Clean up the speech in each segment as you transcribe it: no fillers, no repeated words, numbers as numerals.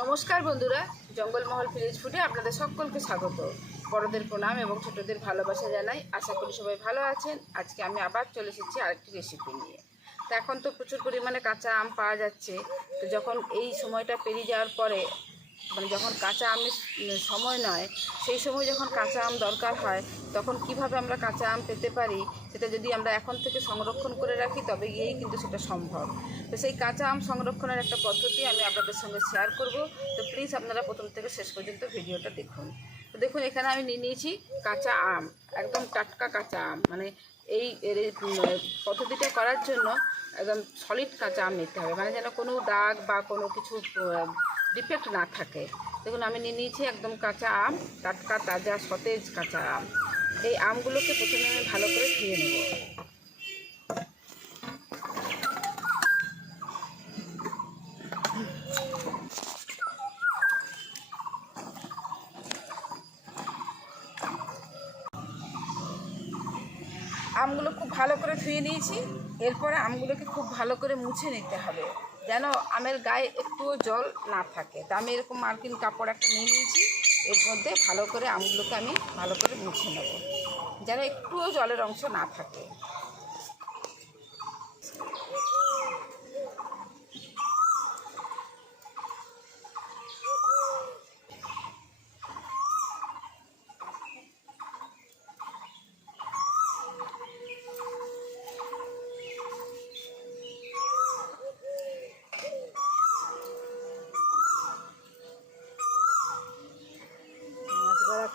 নমস্কার বন্ধুরা, জঙ্গলমহল ভিলেজ ফুডে আপনাদের সকলকে স্বাগত। বড়দের প্রণাম এবং ছোটদের ভালোবাসা জানাই। আশা করি সবাই ভালো আছেন। আজকে আমি আবার চলে এসেছি আরেকটি রেসিপি নিয়ে। তো এখন তো প্রচুর পরিমাণে কাঁচা আম পাওয়া যাচ্ছে। তো যখন এই সময়টা পেরিয়ে যাওয়ার পরে যখন কাঁচা আমের সময় নয়, সেই সময় যখন কাঁচা আম দরকার হয়, তখন কিভাবে আমরা কাঁচা আম পেতে পারি, সেটা যদি আমরা এখন থেকে সংরক্ষণ করে রাখি তবে গিয়েই কিন্তু সেটা সম্ভব। তো সেই কাঁচা আম সংরক্ষণের একটা পদ্ধতি আমি আপনাদের সঙ্গে শেয়ার করব। তো প্লিজ আপনারা প্রথম থেকে শেষ পর্যন্ত ভিডিওটা দেখুন। তো দেখুন, এখানে আমি নিয়ে নিয়েছি কাঁচা আম, একদম টাটকা কাঁচা আম। এই পদ্ধতিটা করার জন্য একদম সলিড কাঁচা আম নিতে হবে, যেন কোনো দাগ বা কোনো কিছু ডিফেক্ট না থাকে। দেখুন, আমি নিয়ে নিয়েছি একদম কাঁচা আম, টাটকা তাজা সতেজ কাঁচা আম। এই আমগুলোকে প্রথমে আমি ভালো করে ধুয়ে নেব। আমগুলো খুব ভালো করে ধুয়ে নিয়েছি। এরপরে আমগুলোকে খুব ভালো করে মুছে নিতে হবে, যেন আমের গায়ে একটুও জল না থাকে। তা আমি এরকম মার্কিন কাপড় একটা নিয়ে নিয়েছি। এর মধ্যে ভালো করে আমগুলোকে আমি ভালো করে মুছে নেব, যেন একটুও জলের অংশ না থাকে।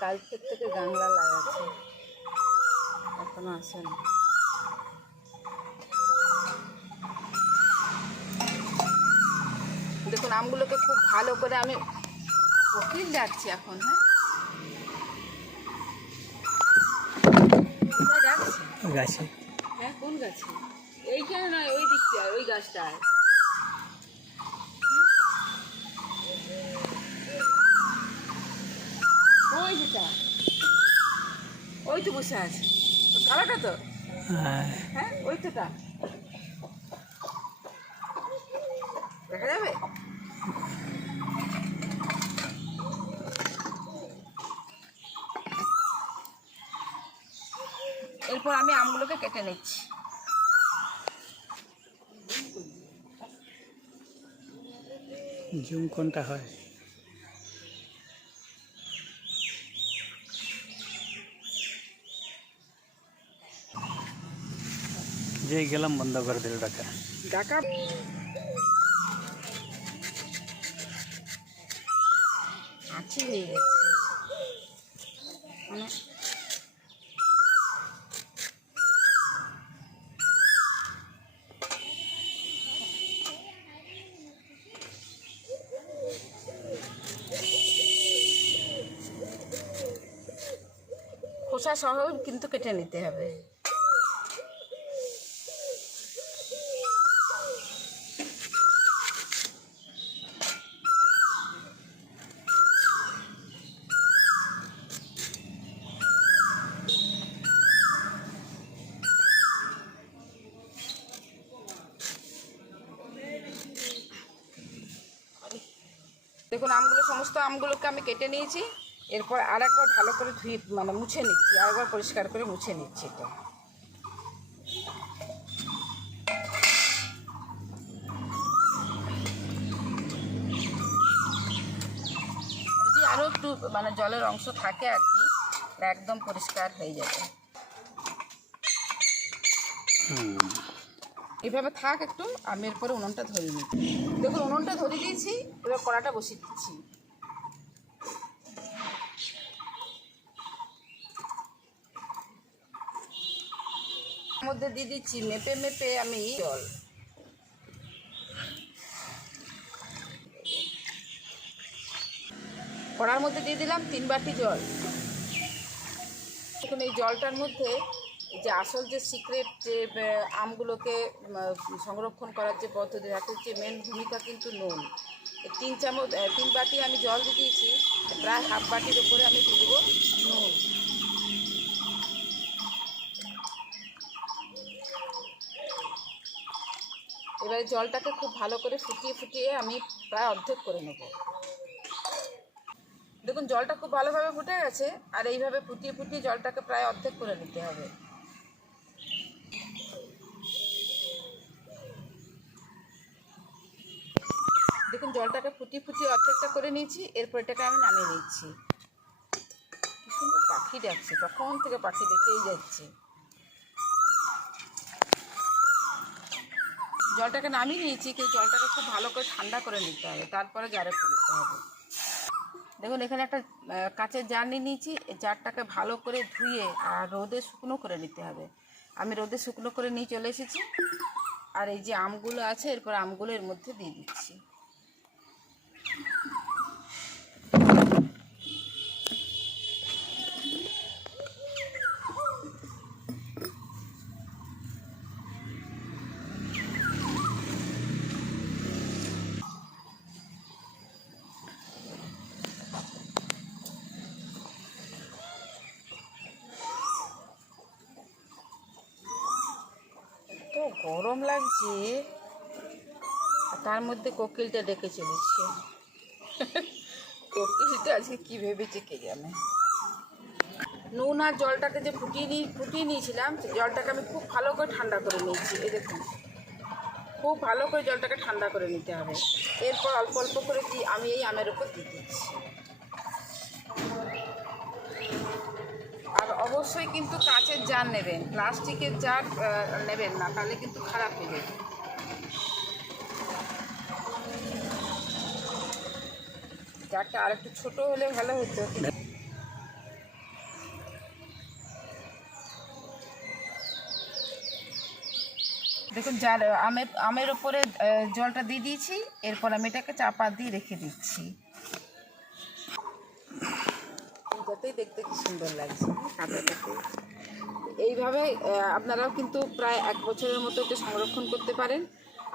কালকের থেকে গাংলা লাগাচ্ছে, এখনো আসেনি। দেখুন, আমগুলোকে খুব ভালো করে আমি উকিল ডাকছি এখন। হ্যাঁ, গাছে। হ্যাঁ, কোন গাছে? এইখানে নয়, ওই দিকটায়, ওই গাছটায়। ওই যেটা, ওই তো বসে আছে কালাটা তো। হ্যাঁ, ওই তোটা দেখা যাবে। এরপর আমি আমগুলোকে কেটে নিচ্ছি। জুম কোনটা হয়? যে গেলাম বন্ধ করে দিল ডাকা। আছি হয়ে গেছে। খোসা সহ কিন্তু কেটে নিতে হবে। দেখুন, সমস্ত আমগুলোকে আমি কেটে নিয়েছি। এরপর আরেকবার ভালো করে ধুয়ে মুছে নিচ্ছি, আরেকবার পরিষ্কার করে মুছে নিচ্ছি। তো যদি আরও একটু জলের অংশ থাকে আর কি, একদম পরিষ্কার হয়ে যাবে। এভাবে থাক একটু। আমি এরপরে উনুনটা ধরিয়ে নিচ্ছি। দেখুন, উনুনটা ধরিয়ে দিয়েছি। এবার কড়াটা বসিয়ে দিচ্ছি। মধ্যে দিয়ে দিচ্ছি মেপে মেপে আমি জল। কড়ার মধ্যে দিয়ে দিলাম 3 বাটি জল। এখন এই জলটার মধ্যে যে আসল যে সিক্রেট, যে আমগুলোকে সংরক্ষণ করার যে পদ্ধতি, তাতে যে মেন ভূমিকা কিন্তু নুন। 3 বাটি আমি জল দিয়ে দিয়েছি, প্রায় হাফ বাটির ওপরে আমি দিয়ে দেবো নুন। এবারে জলটাকে খুব ভালো করে ফুটিয়ে ফুটিয়ে আমি প্রায় অর্ধেক করে নেব। দেখুন জলটা খুব ভালোভাবে ফুটে গেছে, আর এইভাবে ফুটিয়ে ফুটিয়ে জলটাকে প্রায় অর্ধেক করে নিতে হবে। দেখুন জলটাকে ফুটিয়ে ফুটিয়ে অর্ধেকটা করে নিয়েছি, এরপর এটাকে আমি নামিয়ে নিচ্ছি। কি সুন্দর পাখি ডাকছে, তখন থেকে পাখি ডেকেই যাচ্ছে। জলটাকে নামিয়ে নিয়েছি, কিন্তু জলটাকে খুব ভালো করে ঠান্ডা করে নিতে হবে, তারপরে জারে ফেলতে হবে। দেখুন এখানে একটা কাঁচের জার নিয়ে নিয়েছি, এই জারটাকে ভালো করে ধুয়ে আর রোদে শুকনো করে নিতে হবে। আমি রোদে শুকনো করে নিয়ে চলে এসেছি, আর এই যে আমগুলো আছে এরপর আমগুলো এর মধ্যে দিয়ে দিচ্ছি। তো গরম লাগছে, তার মধ্যে কোকিলটা ডেকে চলেছে। কোকিলটা আজকে কি ভেবেছে কে জানে। নুন আর জলটাকে যে ফুটিয়ে নিয়েছিলাম, জলটাকে আমি খুব ভালো করে ঠান্ডা করে নিয়েছি। এই দেখুন খুব ভালো করে জলটাকে ঠান্ডা করে নিতে হবে। এরপর অল্প অল্প করে আমি এই আমের উপর দিয়ে দিচ্ছি। আর অবশ্যই কিন্তু কাঁচের জার নেবেন, প্লাস্টিকের জার নেবেন না, তাহলে কিন্তু খারাপ হয়ে যাবে। জারটা আর একটু ছোটো হলে ভালো হতো। দেখুন জার আমের ওপরে জলটা দিয়ে দিয়েছি, এরপর আমি এটাকে চাপা দিয়ে রেখে দিচ্ছি। এইটাতেই দেখতে কি সুন্দর লাগছে কাঁচাটাতে। এইভাবে আপনারাও কিন্তু প্রায় 1 বছরের মতো এটা সংরক্ষণ করতে পারেন।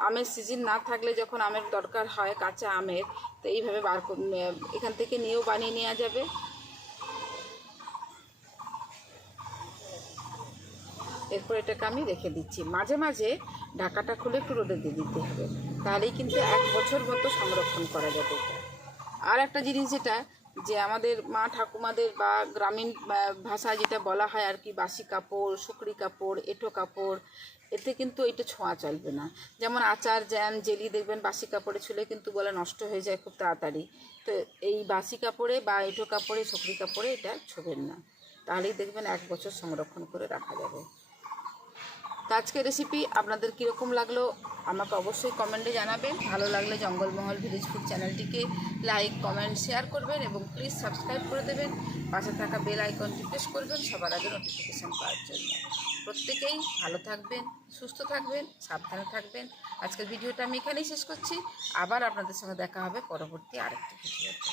আমের সিজন না থাকলে যখন আমের দরকার হয় কাঁচা আমের, তো এইভাবে এখান থেকে নিয়েও বানিয়ে নেওয়া যাবে। এরপর এটাকে আমি রেখে দিচ্ছি। মাঝে মাঝে ঢাকাটা খুলে একটু রোদে দিয়ে দিতে হবে, তাহলেই কিন্তু 1 বছর মতো সংরক্ষণ করা যাবে এটা। আর একটা জিনিস যেটা, যে আমাদের মা ঠাকুমাদের বা গ্রামীণ ভাষায় যেটা বলা হয় আর কি, বাসি কাপড়, শুকরি কাপড়, এঁঠো কাপড়, এতে কিন্তু এটা ছোঁয়া চলবে না। যেমন আচার, জ্যাম, জেলি দেখবেন বাসি কাপড়ে ছুলে কিন্তু বলে নষ্ট হয়ে যায় খুব তাড়াতাড়ি। তো এই বাসি কাপড়ে বা এঁঠো কাপড়ে, শুকরি কাপড়ে এটা ছোবেন না, তাহলেই দেখবেন 1 বছর সংরক্ষণ করে রাখা যাবে। তো আজকের রেসিপি আপনাদের কীরকম লাগলো আমাকে অবশ্যই কমেন্টে জানাবেন। ভালো লাগলে জঙ্গলমহল ভিলেজ ফুড চ্যানেলটিকে লাইক, কমেন্ট, শেয়ার করবেন এবং প্লিজ সাবস্ক্রাইব করে দেবেন। পাশে থাকা বেল আইকনটি প্রেস করবেন সবার আগে নোটিফিকেশান পাওয়ার জন্য। প্রত্যেকেই ভালো থাকবেন, সুস্থ থাকবেন, সাবধানে থাকবেন। আজকের ভিডিওটা আমি এখানেই শেষ করছি। আবার আপনাদের সঙ্গে দেখা হবে পরবর্তী আরেকটি ভিডিওতে।